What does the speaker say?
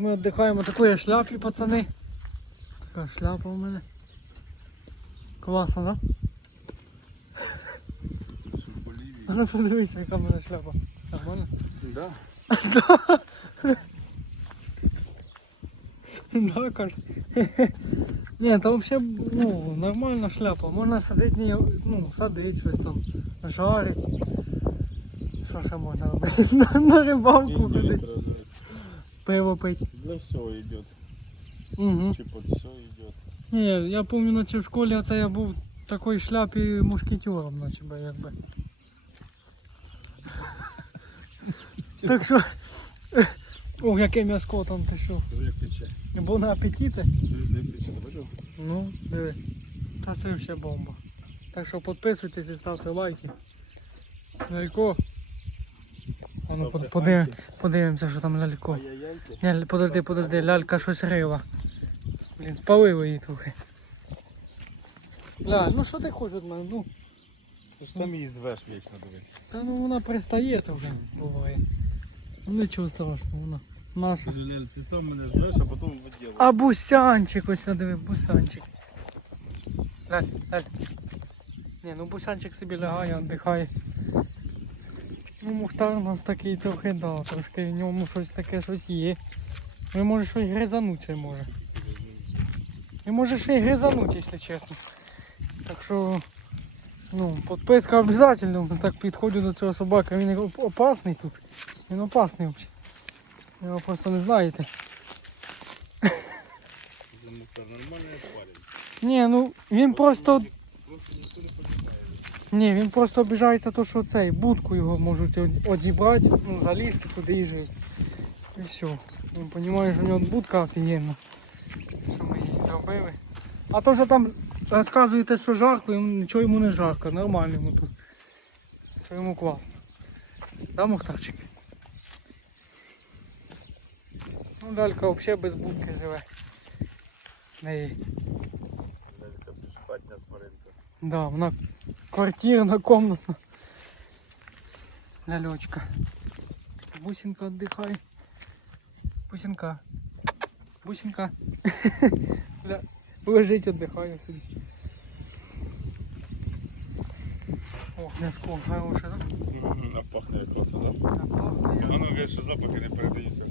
Ми віддихаємо такої шляпі, пацани. Така шляпа у мене. Класно, да? А ну подивися, яка в мене шляпа. Нормально? Да. Да, каже. Ні, то взагалі ну, нормальна шляпа. Можна садити, ну, садити щось там, жарити. Що ще можна робити? На, на рибалку ходити. Пиво пити. Для всего идет. Угу. Чи под все идет. Ні, я пам'ятаю, наче в школі оце я був в такій шляпі мушкетером, наче би якби. Так що. О, яке м'яско там ти що? Бо на бачив? Ну, диви. Та це ще бомба. Так що підписуйтесь і ставте лайки. Лялько. А ну, под- подивим- подивимося, що там лялько. Ні, подожди, подожди, лялька щось рила. Блін, спалило її трохи. Ляль, ну що ти хочеш від мене? Ну, Ти ж сам її звеш вічно, диви. та ну вона пристає трохи буває. Ну нічого страшного, вона наша. Лель, ти сам мене звеш, а потім виділиш. А бусянчик, ось диви, бусянчик. Ляль, ляль. Ні, ну бусянчик собі лягає, віддихає. Ну, Мухтар у нас такий трохи, да, трошки в ньому щось таке щось є. Ви може щось гризануть ще може. І може ще й гризануть, якщо чесно. Так що, ну, підписка обов'язково. Так підходжу до цього собаки, він оп- опасний тут. Він опасний взагалі. Ви його просто не знаєте. Нормальний парень. Ні, ну він просто. Просто ніхто не. Ні, він просто обіжається, то, що цей будку його можуть од- одібрати, ну, залізти туди і жити. І все. Він розуміє, що в нього будка офігенна. Що ми її зробили. А то, що там розказуєте, що жарко, нічого йому не жарко, нормально йому тут. Все йому класно. Да, Мухтарчик? Ну, далька взагалі без будки живе. Лелька, це ж тваринка. Да, вона квартира квартирно, комната. Лялечка. Бусинка, отдыхай. Бусинка. Бусинка. Лежить, отдыхай. О, мяско хороше, да? Напахне класно, да? Напахне. А ну, Воно, що запахи не передається.